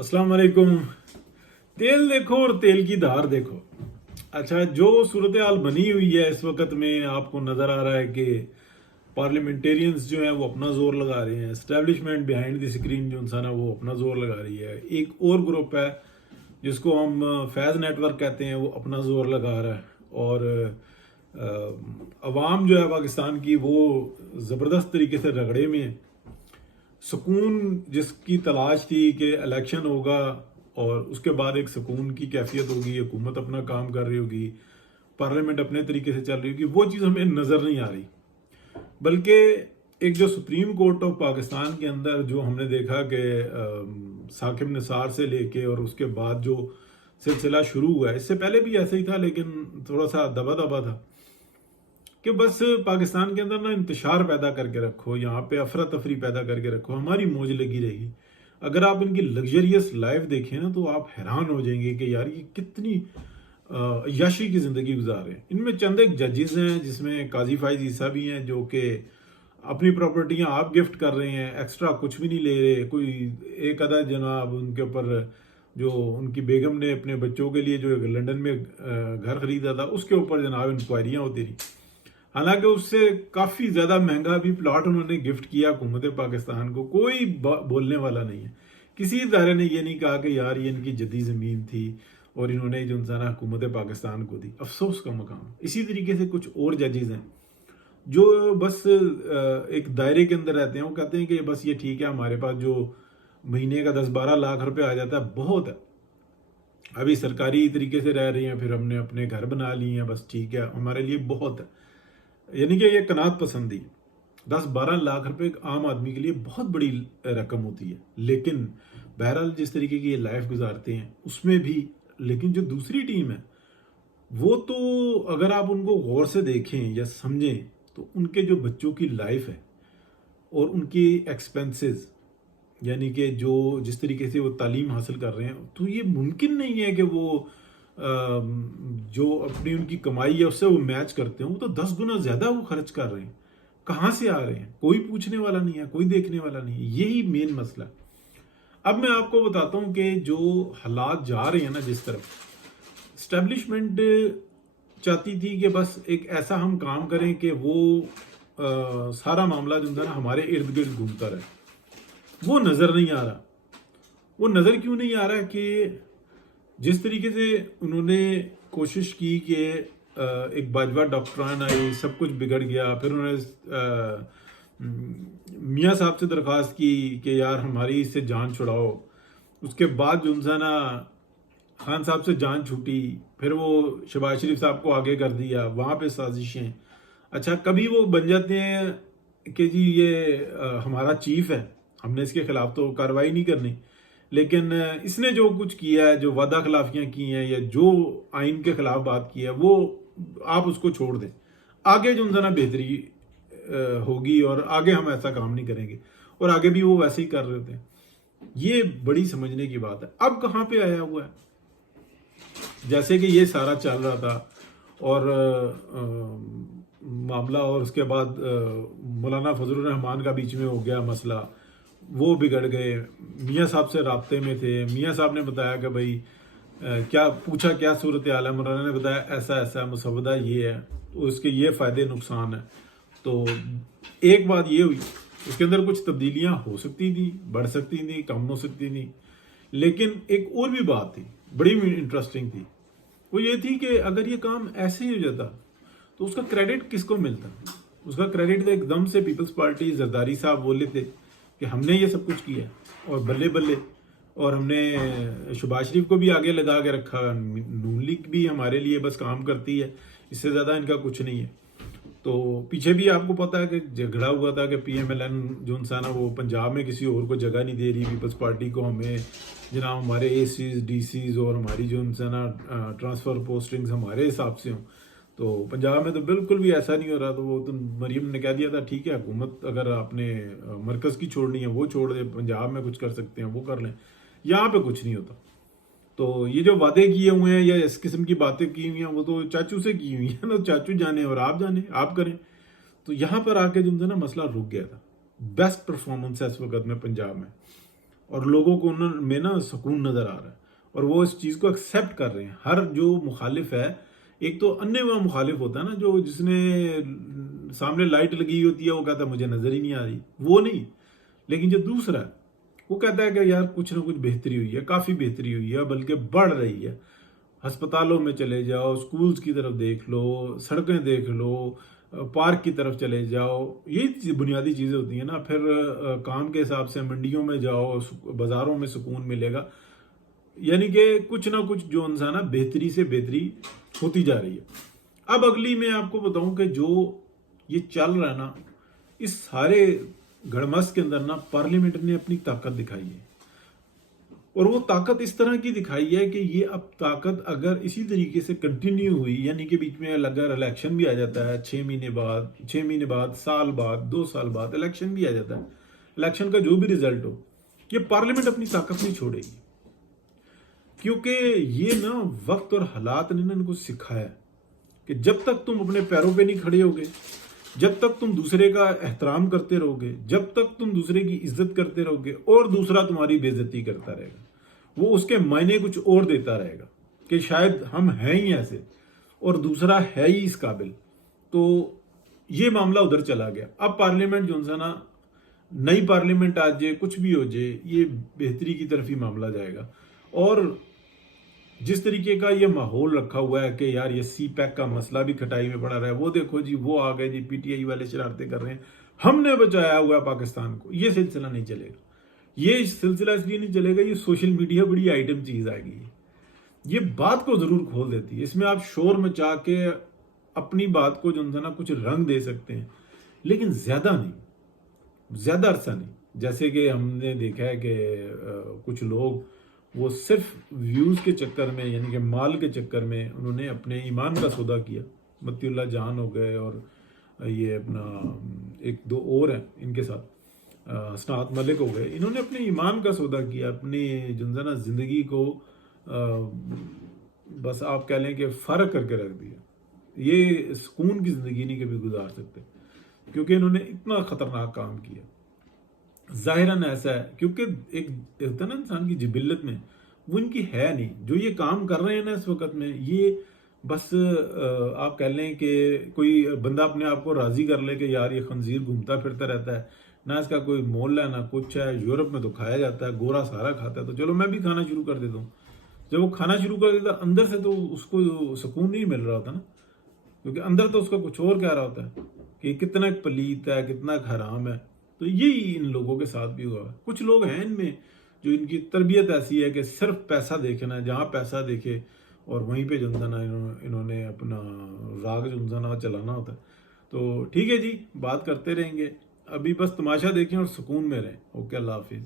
अस्सलाम वालेकुम। तेल देखो और तेल की धार देखो। अच्छा, जो सूरत हाल बनी हुई है इस वक्त में, आपको नज़र आ रहा है कि पार्लियामेंटेरियंस जो हैं वो अपना जोर लगा रहे हैं, एस्टेब्लिशमेंट बिहाइंड द स्क्रीन जो इंसान है वो अपना जोर लगा रही है। एक और ग्रुप है जिसको हम फैज़ नेटवर्क कहते हैं, वो अपना जोर लगा रहा है। और अवाम जो है पाकिस्तान की, वो ज़बरदस्त तरीके से रगड़े में है। सुकून जिसकी तलाश थी कि इलेक्शन होगा और उसके बाद एक सुकून की कैफियत होगी, हुकूमत अपना काम कर रही होगी, पार्लियामेंट अपने तरीके से चल रही होगी, वो चीज़ हमें नज़र नहीं आ रही। बल्कि एक जो सुप्रीम कोर्ट ऑफ पाकिस्तान के अंदर जो हमने देखा कि साकिब निसार से लेके और उसके बाद जो सिलसिला शुरू हुआ है, इससे पहले भी ऐसा ही था लेकिन थोड़ा सा दबा दबा था कि बस पाकिस्तान के अंदर ना इंतशार पैदा करके रखो, यहाँ पे अफरा तफरी पैदा करके रखो, हमारी मौज लगी रहेगी। अगर आप इनकी लग्जरियस लाइफ देखें ना तो आप हैरान हो जाएंगे कि यार ये कितनी अय्याशी की ज़िंदगी गुजार रहे हैं। इनमें चंद एक जजेस हैं जिसमें काजी फाइज ईसा भी हैं जो कि अपनी प्रॉपर्टियां आप गिफ्ट कर रहे हैं, एक्स्ट्रा कुछ भी नहीं ले रहे। कोई एक आधा जनाब उनके ऊपर जो उनकी बेगम ने अपने बच्चों के लिए जो लंदन में घर खरीदा था उसके ऊपर जनाब इंक्वायरियां होती रही। हालांकि उससे काफ़ी ज़्यादा महंगा भी प्लॉट उन्होंने गिफ्ट किया हुकूमत पाकिस्तान को, कोई बोलने वाला नहीं है। किसी इदारे ने ये नहीं कहा कि यार ये इनकी जदी ज़मीन थी और इन्होंने जो इंसान हुकूमत पाकिस्तान को दी। अफसोस का मकाम। इसी तरीके से कुछ और जजेस हैं जो बस एक दायरे के अंदर रहते हैं। वो कहते हैं कि बस ये ठीक है, हमारे पास जो महीने का 10-12 लाख रुपए आ जाता है बहुत है, अभी सरकारी तरीके से रह रही हैं, फिर हमने अपने घर बना लिए हैं, बस ठीक है, हमारे लिए बहुत है। यानी कि ये कनात पसंदी। 10-12 लाख रुपए एक आम आदमी के लिए बहुत बड़ी रकम होती है। लेकिन बहरहाल जिस तरीके की ये लाइफ गुजारते हैं उसमें भी, लेकिन जो दूसरी टीम है वो तो अगर आप उनको गौर से देखें या समझें तो उनके जो बच्चों की लाइफ है और उनकी एक्सपेंसेस, यानी कि जो जिस तरीके से वो तालीम हासिल कर रहे हैं, तो ये मुमकिन नहीं है कि वो जो अपनी उनकी कमाई है उससे वो मैच करते हैं। वो तो 10 गुना ज़्यादा वो खर्च कर रहे हैं। कहाँ से आ रहे हैं? कोई पूछने वाला नहीं है, कोई देखने वाला नहीं है। यही मेन मसला है। अब मैं आपको बताता हूँ कि जो हालात जा रहे हैं ना जिस तरफ, स्टैब्लिशमेंट चाहती थी कि बस एक ऐसा हम काम करें कि वो सारा मामला जो है ना हमारे इर्द गिर्द घूमता रहे। वो नज़र नहीं आ रहा। वो नज़र क्यों नहीं आ रहा कि जिस तरीके से उन्होंने कोशिश की कि एक बाजवा डॉक्टरान आई, सब कुछ बिगड़ गया। फिर उन्होंने मियाँ साहब से दरख्वास्त की कि यार हमारी इससे जान छुड़ाओ। उसके बाद जो ना खान साहब से जान छूटी, फिर वो शहबाज शरीफ साहब को आगे कर दिया, वहाँ पे साजिशें। अच्छा, कभी वो बन जाते हैं कि जी ये हमारा चीफ है, हमने इसके खिलाफ तो कार्रवाई नहीं करनी, लेकिन इसने जो कुछ किया है, जो वादा खिलाफियां की हैं या जो आइन के खिलाफ बात की है, वो आप उसको छोड़ दें। आगे जो ना बेहतरी होगी और आगे हम ऐसा काम नहीं करेंगे। और आगे भी वो वैसे ही कर रहे होते हैं। ये बड़ी समझने की बात है। अब कहाँ पे आया हुआ है? जैसे कि ये सारा चल रहा था और मामला, और उसके बाद मौलाना फजलुर रहमान का बीच में हो गया मसला, वो बिगड़ गए। मियाँ साहब से राब्ते में थे, मियाँ साहब ने बताया कि भाई क्या पूछा, क्या सूरत हाल है। मौलाना ने बताया ऐसा ऐसा मुसवदा ये है, तो उसके ये फ़ायदे नुकसान है। तो एक बात ये हुई, उसके अंदर कुछ तब्दीलियां हो सकती थी, बढ़ सकती थी, कम हो सकती थी। लेकिन एक और भी बात थी, बड़ी इंटरेस्टिंग थी। वो ये थी कि अगर ये काम ऐसे ही हो जाता तो उसका क्रेडिट किसको मिलता? उसका क्रेडिट तो एकदम से पीपल्स पार्टी, जरदारी साहब बोले थे कि हमने ये सब कुछ किया और बल्ले बल्ले, और हमने शहबाज शरीफ को भी आगे लगा के रखा। नून लीग भी हमारे लिए बस काम करती है, इससे ज़्यादा इनका कुछ नहीं है। तो पीछे भी आपको पता है कि झगड़ा हुआ था कि PMLN जो इंसान है वो पंजाब में किसी और को जगह नहीं दे रही पीपल्स पार्टी को, हमें जनाब हमारे ACs DCs और हमारी जो इंसान ट्रांसफ़र पोस्टिंग्स हमारे हिसाब से हों। तो पंजाब में तो बिल्कुल भी ऐसा नहीं हो रहा। तो वो तो मरीम ने कह दिया था ठीक है, हुकूमत अगर आपने मरकज़ की छोड़नी है वो छोड़ दे, पंजाब में कुछ कर सकते हैं वो कर लें, यहाँ पे कुछ नहीं होता। तो ये जो वादे किए हुए हैं या इस किस्म की बातें की हुई हैं वो तो चाचू से की हुई हैं ना, चाचू जाने और आप जाने, आप करें। तो यहाँ पर आके जो ना मसला रुक गया था। बेस्ट परफॉर्मेंस है इस वक्त में पंजाब में, اور لوگوں کو ان میں نا سکون نظر آ رہا ہے اور وہ اس چیز کو ایکسیپٹ کر رہے ہیں. ہر جو مخالف ہے، ایک تو انے ہوا مخالف ہوتا ہے نا، جو جس نے سامنے لائٹ لگی ہوتی ہے وہ کہتا ہے مجھے نظر ہی نہیں آ رہی، وہ نہیں. لیکن جو دوسرا ہے وہ کہتا ہے کہ یار کچھ نہ کچھ بہتری ہوئی ہے، کافی بہتری ہوئی ہے، بلکہ بڑھ رہی ہے. ہسپتالوں میں چلے جاؤ، سکولز کی طرف دیکھ لو، سڑکیں دیکھ لو، پارک کی طرف چلے جاؤ. یہی بنیادی چیزیں ہوتی ہیں نا. پھر کام کے حساب سے منڈیوں میں جاؤ، بازاروں میں سکون ملے گا. یعنی کہ کچھ نہ کچھ جو انسان ہے بہتری سے بہتری ہوتی جا رہی ہے. اب اگلی میں آپ کو بتاؤں کہ جو یہ چل رہا ہے نا، اس سارے گڑمس کے اندر نا پارلیمنٹ نے اپنی طاقت دکھائی ہے. اور وہ طاقت اس طرح کی دکھائی ہے کہ یہ اب طاقت اگر اسی طریقے سے کنٹینیو ہوئی، یعنی کہ بیچ میں اگر الیکشن بھی آ جاتا ہے 6 مہینے بعد، سال بعد، 2 سال بعد الیکشن بھی آ جاتا ہے، الیکشن کا جو بھی ریزلٹ ہو، یہ پارلیمنٹ اپنی طاقت نہیں چھوڑے گی. کیونکہ یہ نا وقت اور حالات نے ان کو سکھایا کہ جب تک تم اپنے پیروں پہ نہیں کھڑے ہوگے، جب تک تم دوسرے کا احترام کرتے رہو گے، جب تک تم دوسرے کی عزت کرتے رہو گے اور دوسرا تمہاری بے عزتی کرتا رہے گا، وہ اس کے معنی کچھ اور دیتا رہے گا کہ شاید ہم ہیں ہی ایسے اور دوسرا ہے ہی اس قابل. تو یہ معاملہ ادھر چلا گیا. اب پارلیمنٹ جو ہے نا، نئی پارلیمنٹ آ جائے، کچھ بھی ہو جائے، یہ بہتری کی طرف ہی معاملہ جائے گا. اور جس طریقے کا یہ ماحول رکھا ہوا ہے کہ یار یہ سی پیک کا مسئلہ بھی کھٹائی میں پڑا رہا ہے، وہ دیکھو جی وہ آ گئے جی پی ٹی آئی والے شرارتیں کر رہے ہیں، ہم نے بچایا ہوا ہے پاکستان کو. یہ سلسلہ نہیں چلے گا. یہ سلسلہ اس لیے نہیں چلے گا، یہ سوشل میڈیا بڑی آئٹم چیز آ گئی ہے. یہ بات کو ضرور کھول دیتی ہے. اس میں آپ شور مچا کے اپنی بات کو جو ہے نا کچھ رنگ دے سکتے ہیں، لیکن زیادہ نہیں، زیادہ عرصہ نہیں. جیسے کہ ہم نے دیکھا ہے کہ کچھ لوگ وہ صرف ویوز کے چکر میں، یعنی کہ مال کے چکر میں انہوں نے اپنے ایمان کا سودا کیا. متی اللہ جان ہو گئے اور یہ اپنا ایک دو اور ہیں ان کے ساتھ، حسنات ملک ہو گئے. انہوں نے اپنے ایمان کا سودا کیا، اپنی جنزانہ زندگی کو بس آپ کہہ لیں کہ فرق کر کے رکھ دیا. یہ سکون کی زندگی نہیں کبھی گزار سکتے کیونکہ انہوں نے اتنا خطرناک کام کیا. ظاہراً ایسا ہے کیونکہ ایک ہوتا ہے نا انسان کی جبلت میں، وہ ان کی ہے نہیں. جو یہ کام کر رہے ہیں نا اس وقت میں، یہ بس آپ کہہ لیں کہ کوئی بندہ اپنے آپ کو راضی کر لے کہ یار یہ خنزیر گھومتا پھرتا رہتا ہے، نہ اس کا کوئی مول ہے نہ کچھ ہے. یورپ میں تو کھایا جاتا ہے، گورا سارا کھاتا ہے، تو چلو میں بھی کھانا شروع کر دیتا ہوں. جب وہ کھانا شروع کر دیتا اندر سے تو اس کو سکون نہیں مل رہا ہوتا نا، کیونکہ اندر تو اس کا کچھ اور کہہ رہا ہوتا ہے کہ کتنا پلیت ہے، کتنا حرام ہے. تو یہی ان لوگوں کے ساتھ بھی ہوا ہے. کچھ لوگ ہیں ان میں جو ان کی تربیت ایسی ہے کہ صرف پیسہ دیکھنا ہے، جہاں پیسہ دیکھے اور وہیں پہ جنزانہ انہوں نے اپنا راگ جنزانہ چلانا ہوتا ہے. تو ٹھیک ہے جی، بات کرتے رہیں گے. ابھی بس تماشا دیکھیں اور سکون میں رہیں. اوکے، اللہ حافظ.